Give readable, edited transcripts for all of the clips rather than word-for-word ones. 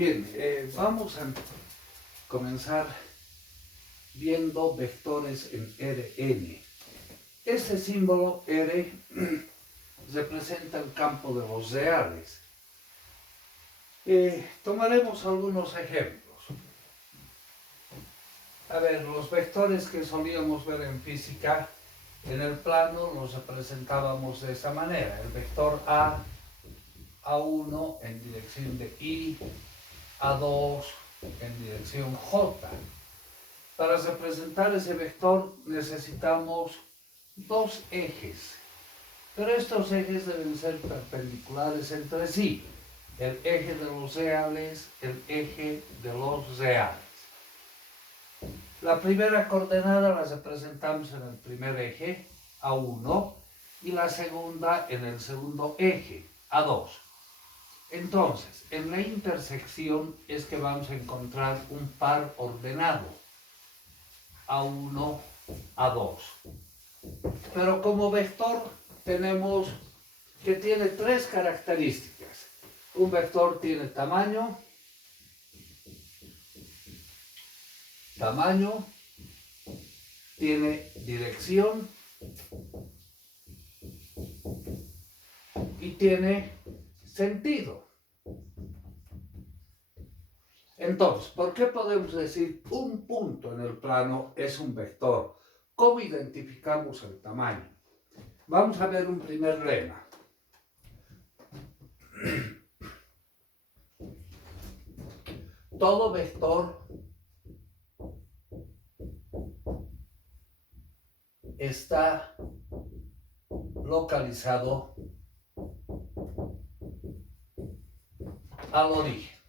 Bien, vamos a comenzar viendo vectores en Rn. Este símbolo R representa el campo de los reales. Tomaremos algunos ejemplos. A ver, los vectores que solíamos ver en física, en el plano los representábamos de esa manera. El vector A1 en dirección de I, A2 en dirección J. Para representar ese vector necesitamos dos ejes, pero estos ejes deben ser perpendiculares entre sí. El eje de los reales, el eje de los reales. La primera coordenada la representamos en el primer eje, A1, y la segunda en el segundo eje, A2. Entonces, en la intersección es que vamos a encontrar un par ordenado, A1, A2. Pero como vector tenemos que tiene tres características. Un vector tiene tamaño, tiene dirección y tiene sentido. Entonces, ¿por qué podemos decir un punto en el plano es un vector? ¿Cómo identificamos el tamaño? Vamos a ver un primer lema. Todo vector está localizado al origen.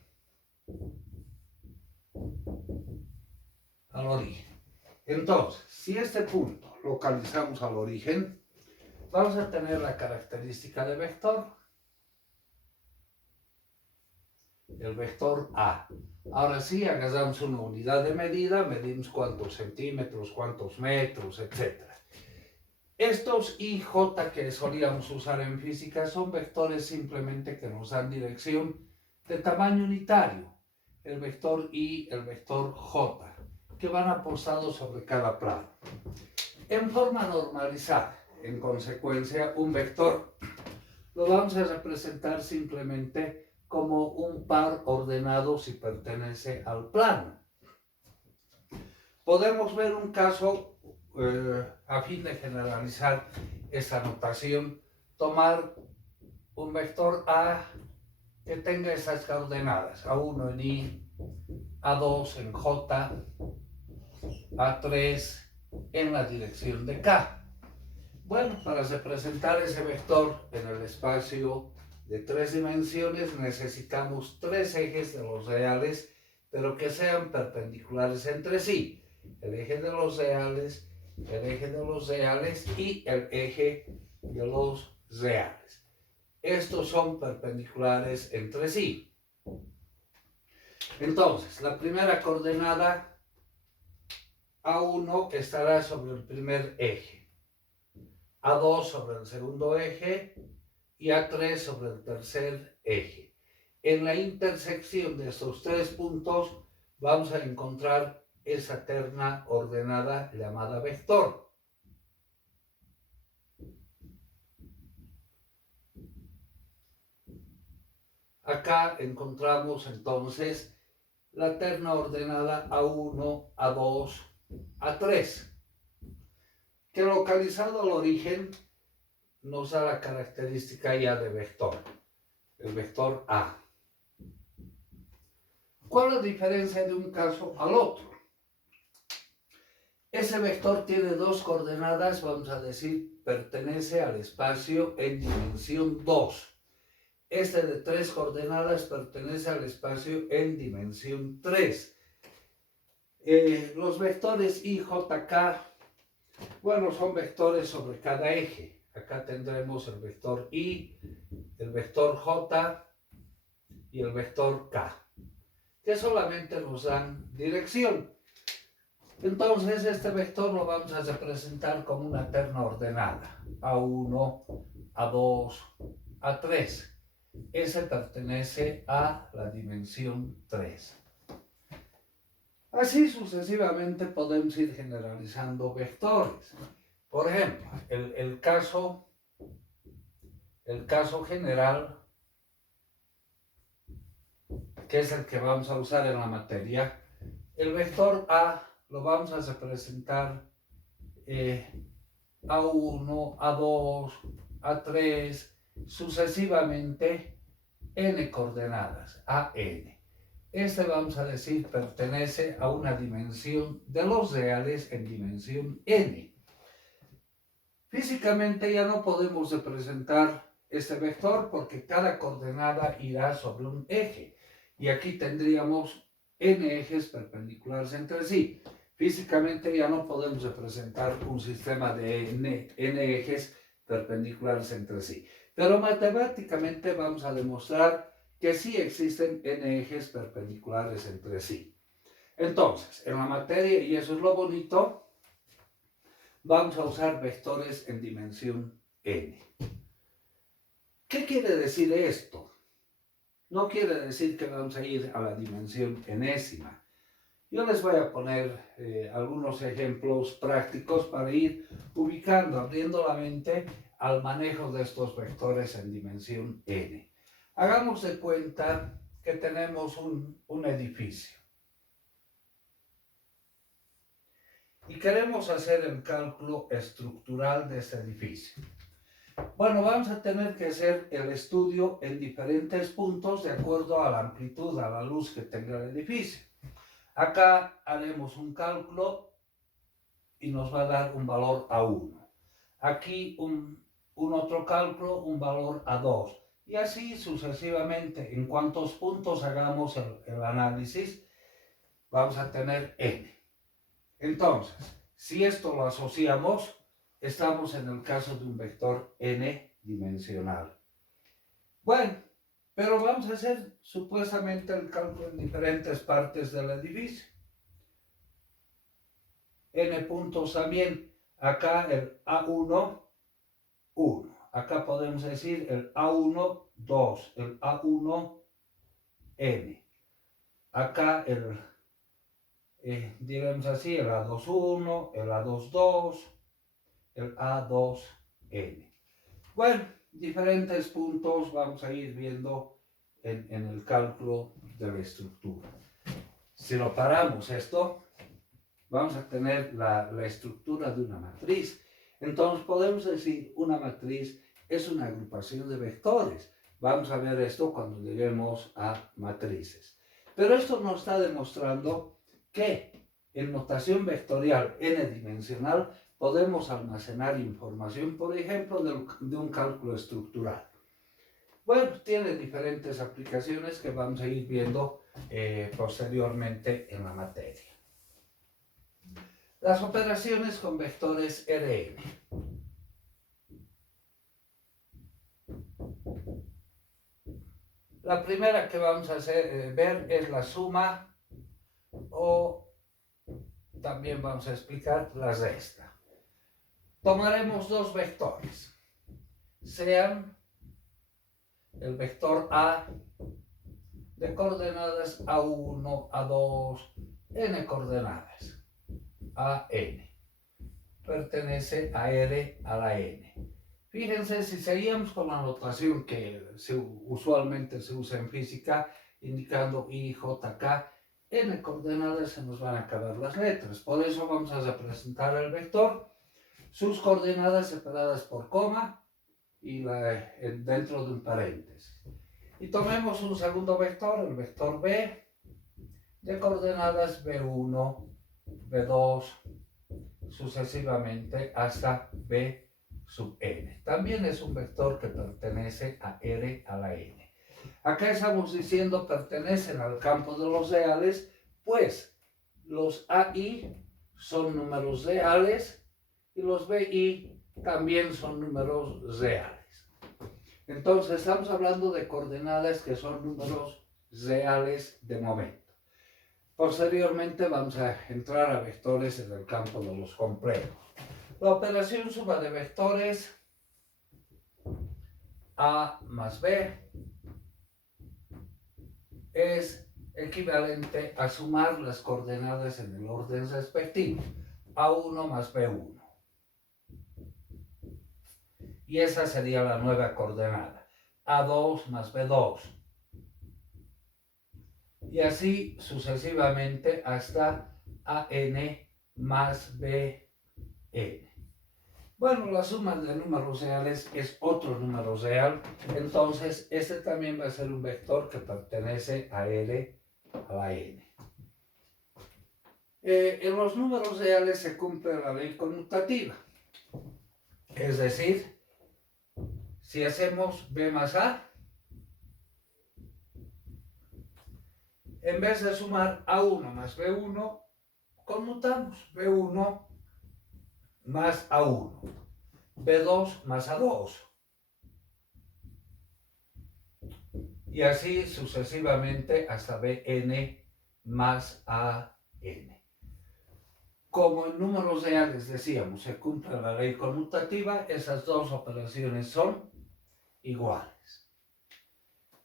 Entonces, si este punto localizamos al origen, vamos a tener la característica de vector, el vector A. Ahora sí, agarramos una unidad de medida, medimos cuántos centímetros, cuántos metros, etc. Estos I, J que solíamos usar en física son vectores simplemente que nos dan dirección de tamaño unitario. El vector I, el vector J, que van apostados sobre cada plano. En forma normalizada, en consecuencia, un vector lo vamos a representar simplemente como un par ordenado si pertenece al plano. Podemos ver un caso, a fin de generalizar esta notación, tomar un vector A que tenga esas coordenadas, A1 en I, A2 en J, A3 en la dirección de K. Bueno, para representar ese vector en el espacio de tres dimensiones necesitamos tres ejes de los reales, pero que sean perpendiculares entre sí. El eje de los reales, el eje de los reales y el eje de los reales. Estos son perpendiculares entre sí. Entonces, la primera coordenada A1 estará sobre el primer eje, A2 sobre el segundo eje y A3 sobre el tercer eje. En la intersección de estos tres puntos vamos a encontrar esa terna ordenada llamada vector. Acá encontramos entonces la terna ordenada A1, A2, A3, que localizado al origen nos da la característica ya de vector, el vector A. ¿Cuál es la diferencia de un caso al otro? Ese vector tiene dos coordenadas, vamos a decir, pertenece al espacio en dimensión 2. Este de tres coordenadas pertenece al espacio en dimensión 3. Los vectores I, J, K, bueno, son vectores sobre cada eje. Acá tendremos el vector I, el vector J y el vector K, que solamente nos dan dirección. Entonces este vector lo vamos a representar como una terna ordenada, A1, A2, A3. ese pertenece a la dimensión 3. Así sucesivamente podemos ir generalizando vectores. Por ejemplo, el caso general, que es el que vamos a usar en la materia, el vector A lo vamos a representar A1, A2, A3, sucesivamente n coordenadas, a n. Este vamos a decir pertenece a una dimensión de los reales en dimensión n. Físicamente ya no podemos representar este vector porque cada coordenada irá sobre un eje. Y aquí tendríamos n ejes perpendiculares entre sí. Físicamente ya no podemos representar un sistema de n ejes perpendiculares entre sí. Pero matemáticamente vamos a demostrar que sí existen n ejes perpendiculares entre sí. Entonces, en la materia, y eso es lo bonito, vamos a usar vectores en dimensión n. ¿Qué quiere decir esto? No quiere decir que vamos a ir a la dimensión enésima. Yo les voy a poner algunos ejemplos prácticos para ir ubicando, abriendo la mente al manejo de estos vectores en dimensión n. Hagamos de cuenta que tenemos un edificio y queremos hacer el cálculo estructural de ese edificio. Bueno, vamos a tener que hacer el estudio en diferentes puntos de acuerdo a la amplitud, a la luz que tenga el edificio. Acá haremos un cálculo y nos va a dar un valor A1. Aquí un otro cálculo, un valor A2. Y así sucesivamente, en cuantos puntos hagamos el análisis, vamos a tener n. Entonces, si esto lo asociamos, estamos en el caso de un vector n dimensional. Bueno, pero vamos a hacer supuestamente el cálculo en diferentes partes del edificio. N puntos también. Acá el A1, 1. Acá podemos decir el A1, 2. El A1, N. Acá digamos así, el A2, 1, el A2, 2, el A2, N. Bueno, diferentes puntos vamos a ir viendo en el cálculo de la estructura. Si lo paramos esto, vamos a tener la estructura de una matriz. Entonces podemos decir una matriz es una agrupación de vectores. Vamos a ver esto cuando lleguemos a matrices. Pero esto nos está demostrando que en notación vectorial n-dimensional podemos almacenar información, por ejemplo, de un cálculo estructural. Bueno, tiene diferentes aplicaciones que vamos a ir viendo posteriormente en la materia. Las operaciones con vectores Rn. La primera que vamos a ver es la suma, o también vamos a explicar la resta. Tomaremos dos vectores, sean el vector A de coordenadas A1, A2, n coordenadas, a n, pertenece a R a la n. Fíjense, si seguíamos con la notación que usualmente se usa en física, indicando I, J, K, n coordenadas, se nos van a acabar las letras. Por eso vamos a representar el vector, sus coordenadas separadas por coma y dentro de un paréntesis. Y tomemos un segundo vector, el vector B, de coordenadas B1, B2, sucesivamente hasta B sub n. También es un vector que pertenece a R a la n. Acá estamos diciendo pertenecen al campo de los reales, pues los AI son números reales y los BI también son números reales. Entonces estamos hablando de coordenadas que son números reales de momento. Posteriormente vamos a entrar a vectores en el campo de los complejos. La operación suma de vectores A más B es equivalente a sumar las coordenadas en el orden respectivo. A1 más B1. Y esa sería la nueva coordenada. A2 más B2. Y así sucesivamente hasta AN más BN. Bueno, la suma de números reales es otro número real, entonces este también va a ser un vector que pertenece a L a la N. En los números reales se cumple la ley conmutativa, es decir, si hacemos B más A, en vez de sumar A1 más B1, conmutamos B1 más A1, B2 más A2, y así sucesivamente hasta Bn más An. Como en números reales decíamos, se cumple la ley conmutativa, esas dos operaciones son iguales.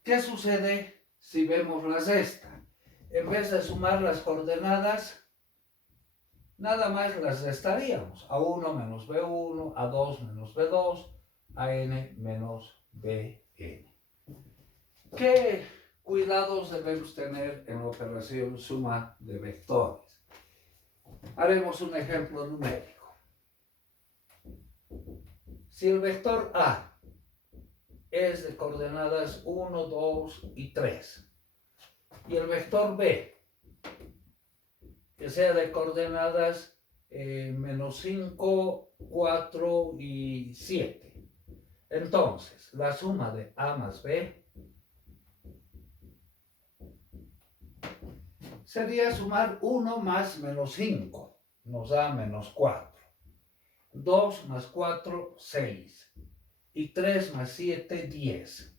¿Qué sucede si vemos la resta? En vez de sumar las coordenadas, nada más las restaríamos. A1 menos B1, A2 menos B2, AN menos BN. ¿Qué cuidados debemos tener en la operación suma de vectores? Haremos un ejemplo numérico. Si el vector A es de coordenadas 1, 2 y 3, y el vector B, que sea de coordenadas menos 5, 4 y 7, entonces la suma de A más B sería sumar 1 más menos 5, nos da menos 4. 2 más 4, 6. Y 3 más 7, 10.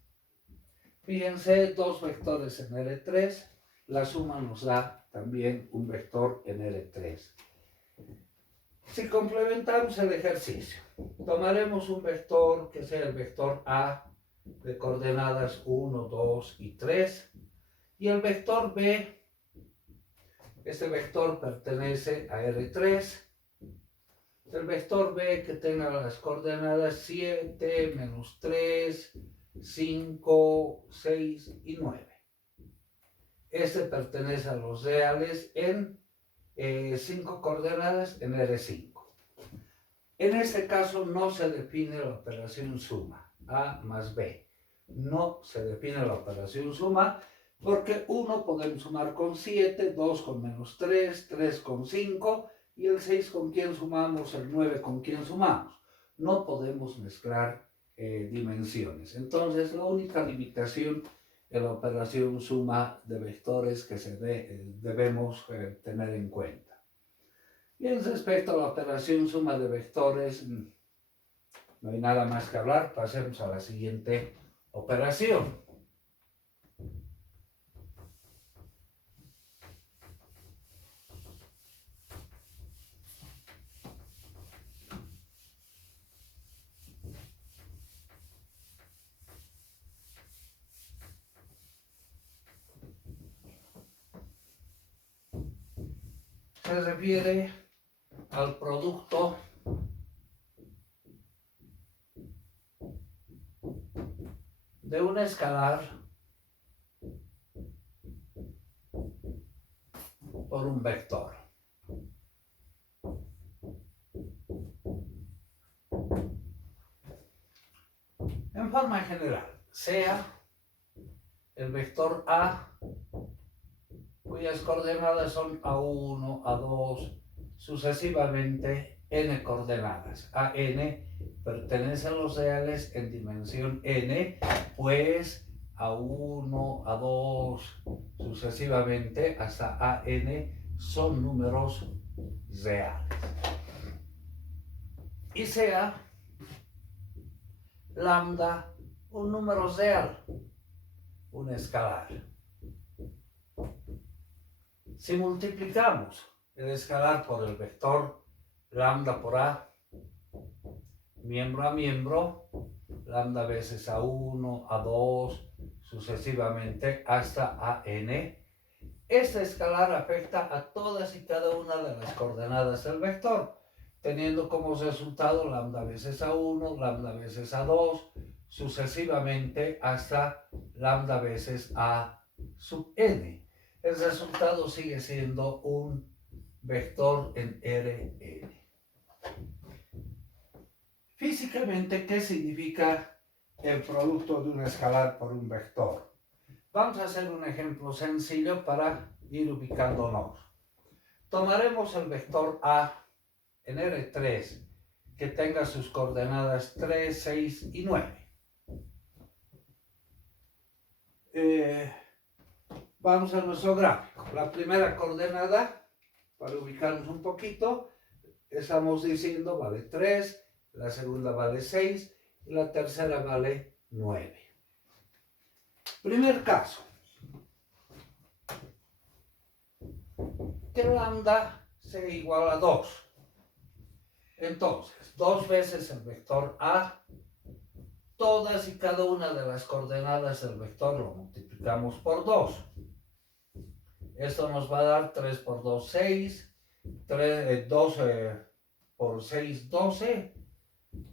Fíjense, dos vectores en R3, la suma nos da también un vector en R3. Si complementamos el ejercicio, tomaremos un vector que sea el vector A de coordenadas 1, 2 y 3, y el vector B, este vector pertenece a R3, el vector B que tenga las coordenadas 7, menos 3, 5, 6 y 9. Este pertenece a los reales en 5 coordenadas en R5. En este caso no se define la operación suma, A más B. No se define la operación suma porque 1 podemos sumar con 7, 2 con menos 3, 3 con 5 y el 6 con quién sumamos, el 9 con quién sumamos. No podemos mezclar dimensiones. Entonces la única limitación en la operación suma de vectores que debemos tener en cuenta. Bien, respecto a la operación suma de vectores, no hay nada más que hablar. Pasemos a la siguiente operación. Se refiere al producto de un escalar por un vector. En forma general, sea el vector A, cuyas coordenadas son A1, A2, sucesivamente n coordenadas. A n pertenece a los reales en dimensión n, pues A1, A2, sucesivamente hasta AN son números reales. Y sea lambda un número real, un escalar. Si multiplicamos el escalar por el vector lambda por A, miembro a miembro, lambda veces A1, A2, sucesivamente hasta AN. Esta escalar afecta a todas y cada una de las coordenadas del vector, teniendo como resultado lambda veces A1, lambda veces A2, sucesivamente hasta lambda veces A sub n. El resultado sigue siendo un vector en Rn. Físicamente, ¿qué significa el producto de un escalar por un vector? Vamos a hacer un ejemplo sencillo para ir ubicándonos. Tomaremos el vector A en R3 que tenga sus coordenadas 3, 6 y 9. Vamos a nuestro gráfico. La primera coordenada, para ubicarnos un poquito, estamos diciendo vale 3, la segunda vale 6 y la tercera vale 9. Primer caso, que lambda sea igual a 2. Entonces, 2 veces el vector A, todas y cada una de las coordenadas del vector lo multiplicamos por 2. Esto nos va a dar 3 por 2, 6, 12 por 6, 12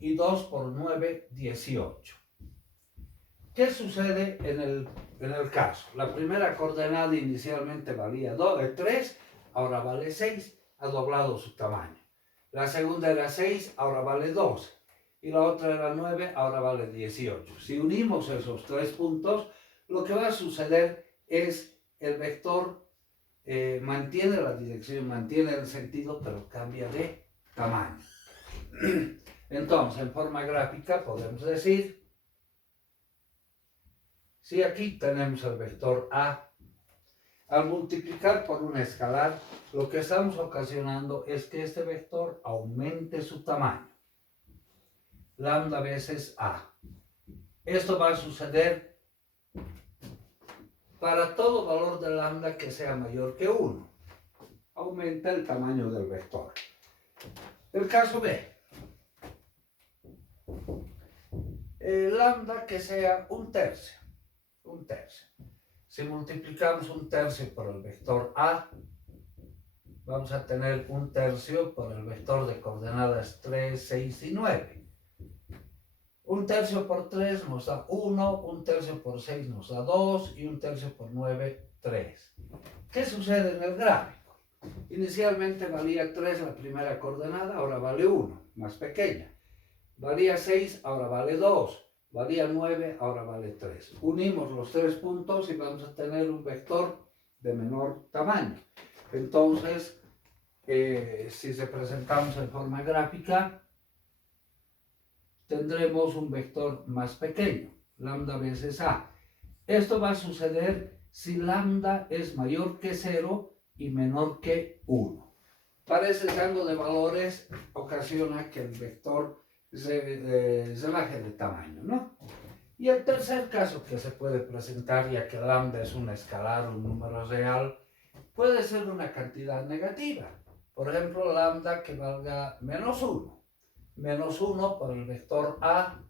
y 2 por 9, 18. ¿Qué sucede en el caso? La primera coordenada inicialmente valía 3, ahora vale 6, ha doblado su tamaño. La segunda era 6, ahora vale 12. Y la otra era 9, ahora vale 18. Si unimos esos tres puntos, lo que va a suceder es el vector mantiene la dirección, mantiene el sentido, pero cambia de tamaño. Entonces, en forma gráfica podemos decir, si aquí tenemos el vector A, al multiplicar por un escalar, lo que estamos ocasionando es que este vector aumente su tamaño. Lambda veces A. Esto va a suceder para todo valor de lambda que sea mayor que 1. Aumenta el tamaño del vector. El caso B. Lambda que sea un tercio. Si multiplicamos un tercio por el vector A, vamos a tener un tercio por el vector de coordenadas 3, 6 y 9. Un tercio por 3 nos da 1, un tercio por 6 nos da 2 y un tercio por 9, 3. ¿Qué sucede en el gráfico? Inicialmente valía 3 la primera coordenada, ahora vale 1, más pequeña. Valía 6, ahora vale 2. Valía 9, ahora vale 3. Unimos los tres puntos y vamos a tener un vector de menor tamaño. Entonces, si se presentamos en forma gráfica, tendremos un vector más pequeño, lambda veces A. Esto va a suceder si lambda es mayor que 0 y menor que 1. Para ese rango de valores ocasiona que el vector se baje de tamaño, ¿no? Y el tercer caso que se puede presentar, ya que lambda es un escalar, un número real, puede ser una cantidad negativa. Por ejemplo, lambda que valga menos 1. Menos 1 por el vector A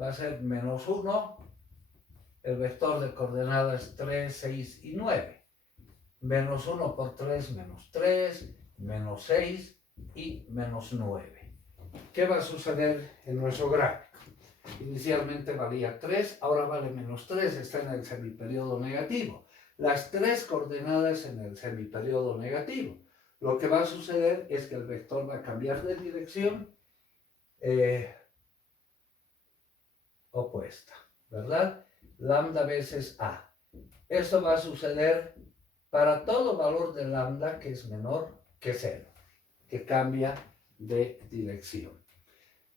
va a ser menos 1, el vector de coordenadas 3, 6 y 9. Menos 1 por 3, menos 3, menos 6 y menos 9. ¿Qué va a suceder en nuestro gráfico? Inicialmente valía 3, ahora vale menos 3, está en el semiperiodo negativo. Las tres coordenadas en el semiperiodo negativo. Lo que va a suceder es que el vector va a cambiar de dirección opuesta, ¿verdad? Lambda veces A. Esto va a suceder para todo valor de lambda que es menor que 0, que cambia de dirección.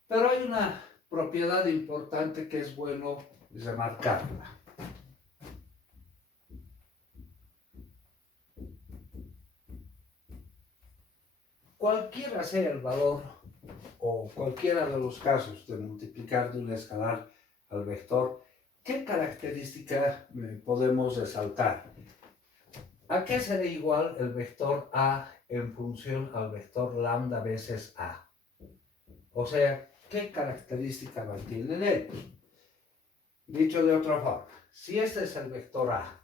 Pero hay una propiedad importante que es bueno remarcarla. Cualquiera sea el valor o cualquiera de los casos de multiplicar de un escalar al vector, ¿qué característica podemos resaltar? ¿A qué será igual el vector A en función al vector lambda veces A? O sea, ¿qué característica mantienen ellos? Dicho de otra forma, si este es el vector A,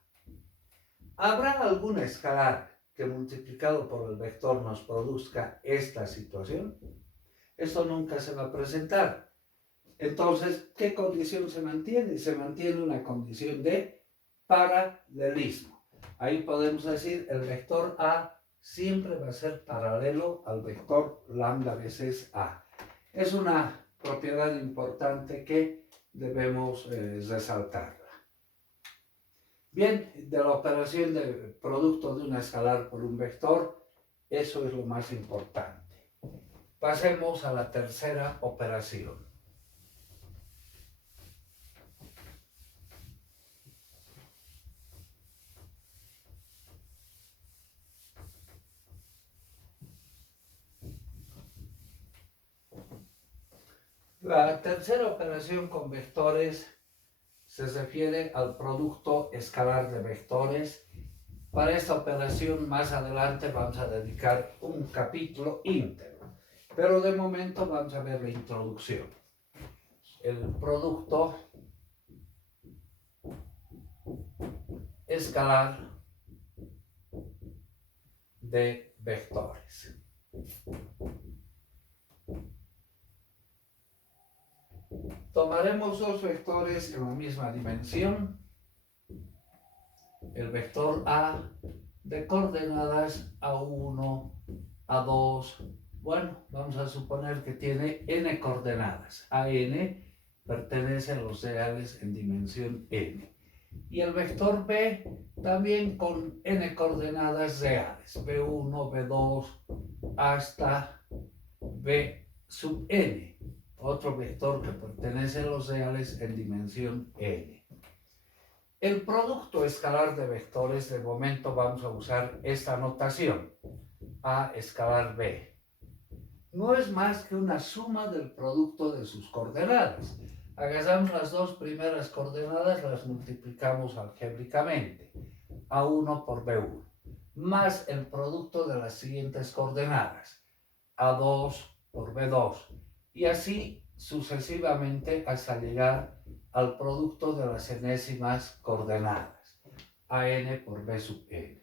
¿habrá algún escalar que multiplicado por el vector nos produzca esta situación? Esto nunca se va a presentar. Entonces, ¿qué condición se mantiene? Se mantiene una condición de paralelismo. Ahí podemos decir el vector A siempre va a ser paralelo al vector lambda veces A. Es una propiedad importante que debemos resaltarla. Bien, de la operación de producto de una escalar por un vector, eso es lo más importante. Pasemos a la tercera operación. La tercera operación con vectores se refiere al producto escalar de vectores. Para esta operación más adelante vamos a dedicar un capítulo íntegro, pero de momento vamos a ver la introducción. El producto escalar de vectores. Tomaremos dos vectores en la misma dimensión. El vector A de coordenadas A1, A2. Bueno, vamos a suponer que tiene n coordenadas. AN pertenece a los reales en dimensión n. Y el vector B también con n coordenadas reales. B1, B2 hasta B sub n. Otro vector que pertenece a los reales en dimensión n. El producto escalar de vectores, de momento vamos a usar esta notación, A escalar B. No es más que una suma del producto de sus coordenadas. Agarramos las dos primeras coordenadas, las multiplicamos algébricamente, A1 por B1, más el producto de las siguientes coordenadas, A2 por B2, y así sucesivamente hasta llegar al producto de las enésimas coordenadas, AN por B sub n.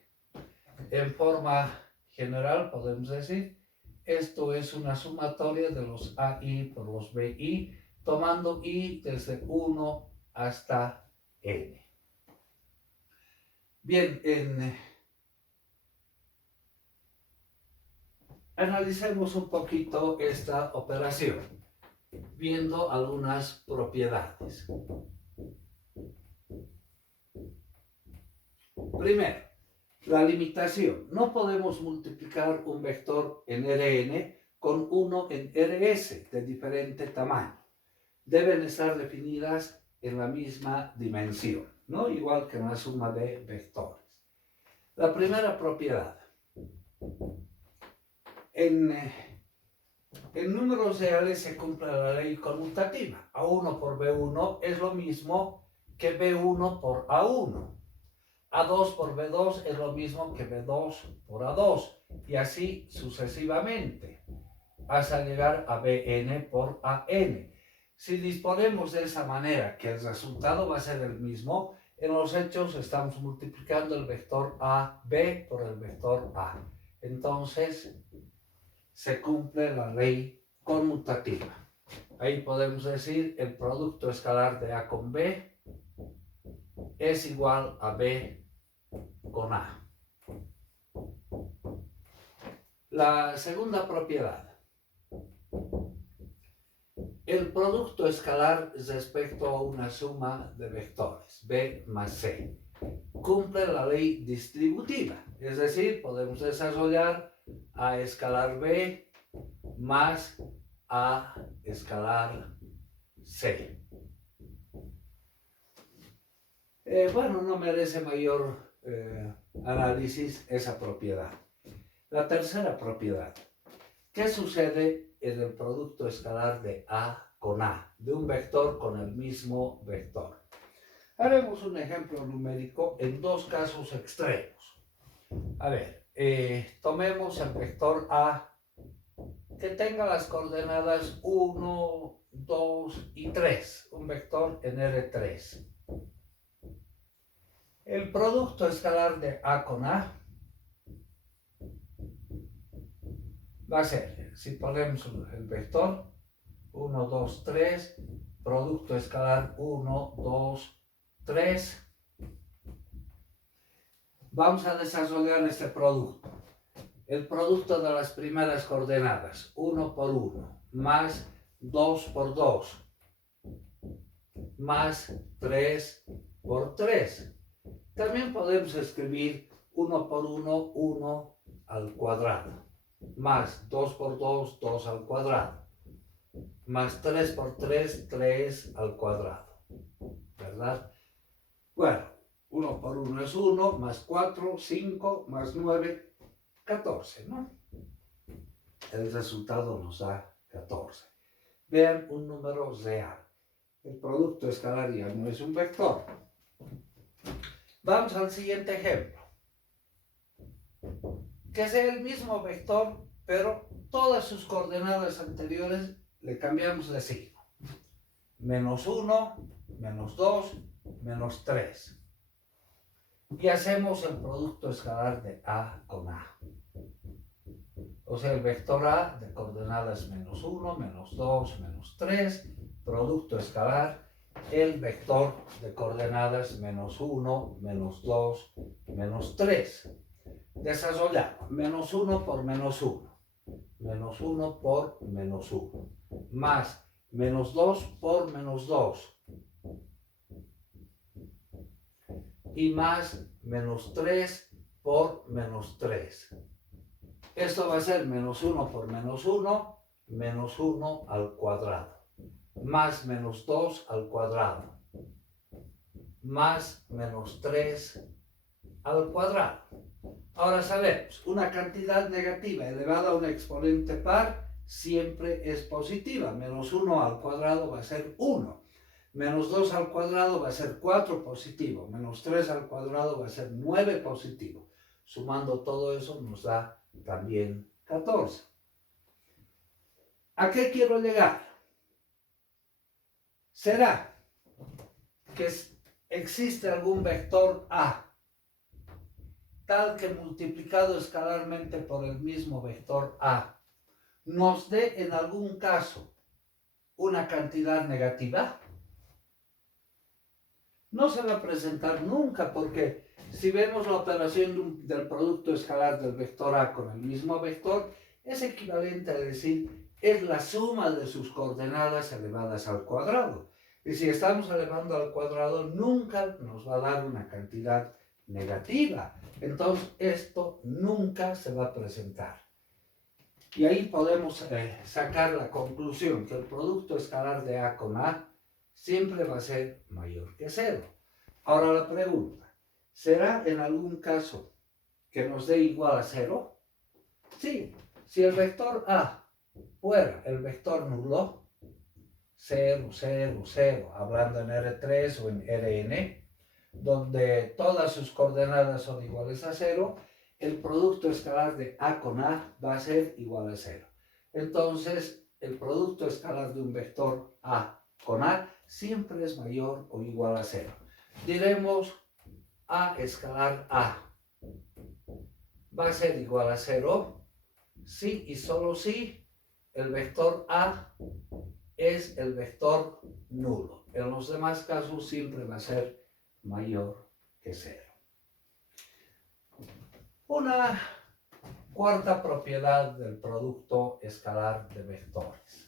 En forma general podemos decir, esto es una sumatoria de los AI por los BI, tomando I desde 1 hasta n. Bien, analicemos un poquito esta operación, viendo algunas propiedades. Primero, la limitación. No podemos multiplicar un vector en Rn con uno en Rs de diferente tamaño. Deben estar definidas en la misma dimensión, ¿no? Igual que en la suma de vectores. La primera propiedad. En números reales se cumple la ley conmutativa. A1 por B1 es lo mismo que B1 por A1. A2 por B2 es lo mismo que B2 por A2. Y así sucesivamente, hasta llegar a Bn por An. Si disponemos de esa manera, que el resultado va a ser el mismo, en los hechos estamos multiplicando el vector AB por el vector A. Entonces, se cumple la ley conmutativa. Ahí podemos decir el producto escalar de A con B es igual a B con A. La segunda propiedad. El producto escalar respecto a una suma de vectores, B más C, cumple la ley distributiva. Es decir, podemos desarrollar A escalar B más A escalar C. Bueno, no merece mayor análisis esa propiedad. La tercera propiedad. ¿Qué sucede en el producto escalar de A con A, de un vector con el mismo vector? Haremos un ejemplo numérico en dos casos extremos. A ver, tomemos el vector A que tenga las coordenadas 1, 2 y 3, un vector en R3. El producto escalar de A con A va a ser, si ponemos el vector 1, 2, 3, producto escalar 1, 2, 3, vamos a desarrollar este producto. El producto de las primeras coordenadas, 1 por 1, más 2 por 2, más 3 por 3. También podemos escribir 1 por 1, 1 al cuadrado, más 2 por 2, 2 al cuadrado, más 3 por 3, 3 al cuadrado, ¿verdad? Bueno, 1 por 1 es 1, más 4, 5, más 9, 14, ¿no? El resultado nos da 14. Vean un número real. El producto escalar ya no es un vector. Vamos al siguiente ejemplo. Que sea el mismo vector, pero todas sus coordenadas anteriores le cambiamos de signo. Menos 1, menos 2, menos 3. Y hacemos el producto escalar de A con A. O sea, el vector A de coordenadas menos 1, menos 2, menos 3, producto escalar, el vector de coordenadas menos 1, menos 2, menos 3. Desarrollamos menos 1 por menos 1, menos 1 por menos 1, más menos 2 por menos 2, y más menos 3 por menos 3. Esto va a ser menos 1 por menos 1, menos 1 al cuadrado, más menos 2 al cuadrado, más menos 3 al cuadrado. Ahora sabemos, una cantidad negativa elevada a un exponente par siempre es positiva. Menos 1 al cuadrado va a ser 1. Menos 2 al cuadrado va a ser 4 positivo. Menos 3 al cuadrado va a ser 9 positivo. Sumando todo eso nos da también 14. ¿A qué quiero llegar? ¿Será que existe algún vector A tal que multiplicado escalarmente por el mismo vector A nos dé en algún caso una cantidad negativa? No se va a presentar nunca, porque si vemos la operación del producto escalar del vector A con el mismo vector, es equivalente a decir, es la suma de sus coordenadas elevadas al cuadrado. Y si estamos elevando al cuadrado, nunca nos va a dar una cantidad negativa. Entonces, esto nunca se va a presentar. Y ahí podemos sacar la conclusión que el producto escalar de A con A siempre va a ser mayor que 0. Ahora la pregunta, ¿será en algún caso que nos dé igual a 0? Sí, si el vector A fuera el vector nulo, 0, 0, 0, hablando en R3 o en Rn, donde todas sus coordenadas son iguales a 0, el producto escalar de A con A va a ser igual a 0. Entonces, el producto escalar de un vector A con A siempre es mayor o igual a 0. Diremos A escalar A va a ser igual a 0 si y solo si el vector A es el vector nulo. En los demás casos siempre va a ser mayor que 0. Una cuarta propiedad del producto escalar de vectores.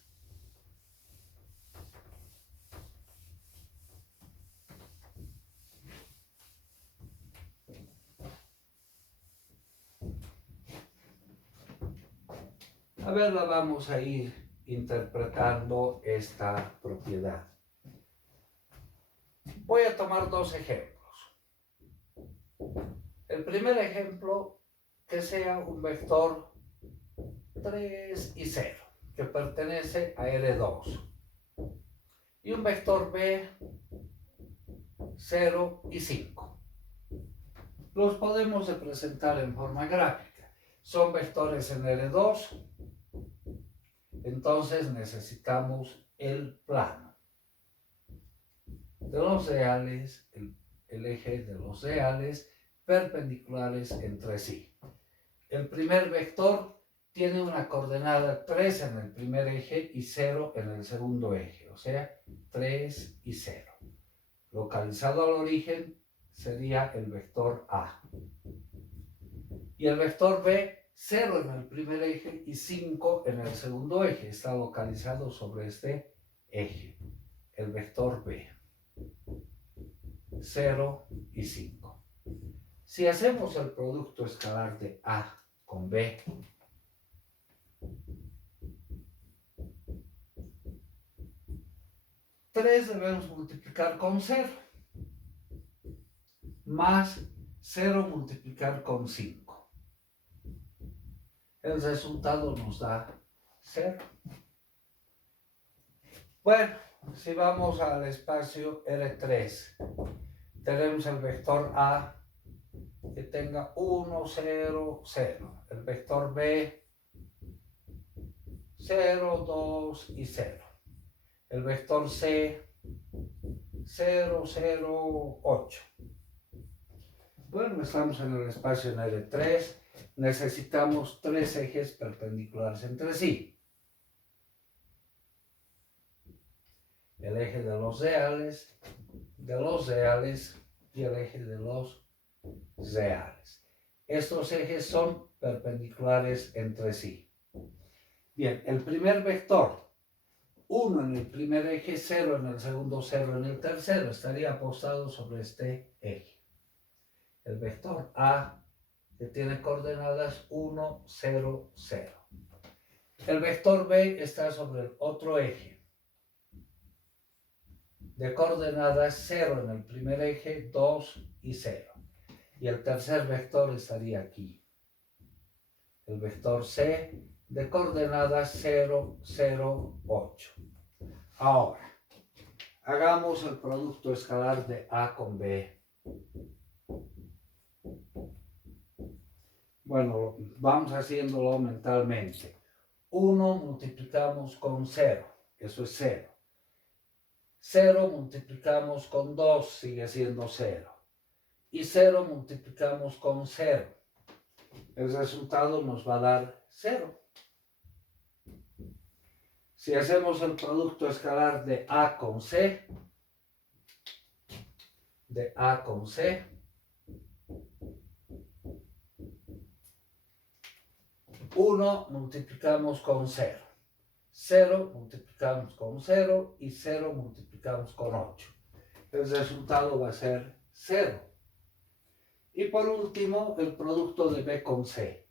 A ver, la vamos a ir interpretando esta propiedad. Voy a tomar dos ejemplos. El primer ejemplo, que sea un vector 3 y 0, que pertenece a R2. Y un vector B, 0 y 5. Los podemos representar en forma gráfica. Son vectores en R2, entonces necesitamos el plano. De los reales, el eje de los reales perpendiculares entre sí. El primer vector tiene una coordenada 3 en el primer eje y 0 en el segundo eje, o sea, 3 y 0. Localizado al origen sería el vector A. Y el vector B, 0 en el primer eje y 5 en el segundo eje, está localizado sobre este eje, el vector B. 0 y 5. Si hacemos el producto escalar de A con B, tres debemos multiplicar con 0, más 0 multiplicar con 5. El resultado nos da 0. Bueno, si vamos al espacio R3, tenemos el vector A que tenga 1, 0, 0. El vector B, 0, 2 y 0. El vector C, 0, 0, 8. Bueno, estamos en el espacio en L3. Necesitamos tres ejes perpendiculares entre sí. El eje de los reales y el eje de los reales. Estos ejes son perpendiculares entre sí. Bien, el primer vector, 1 en el primer eje, 0 en el segundo, 0 en el tercero, estaría apostado sobre este eje. El vector A, que tiene coordenadas 1, 0, 0. El vector B está sobre el otro eje, de coordenadas 0 en el primer eje, 2 y 0. Y el tercer vector estaría aquí. El vector C, de coordenadas 0, 0, 8. Ahora, hagamos el producto escalar de A con B. Bueno, vamos haciéndolo mentalmente. 1 multiplicamos con 0, eso es 0. 0 multiplicamos con 2, sigue siendo 0. Y 0 multiplicamos con 0. El resultado nos va a dar 0. Si hacemos el producto escalar de A con C, 1 multiplicamos con 0. 0 multiplicamos con 0 y 0 multiplicamos con 8. El resultado va a ser 0. Y por último, el producto de B con C.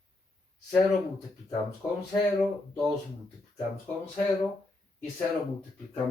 0 multiplicamos con 0, 2 multiplicamos con 0 y 0 multiplicamos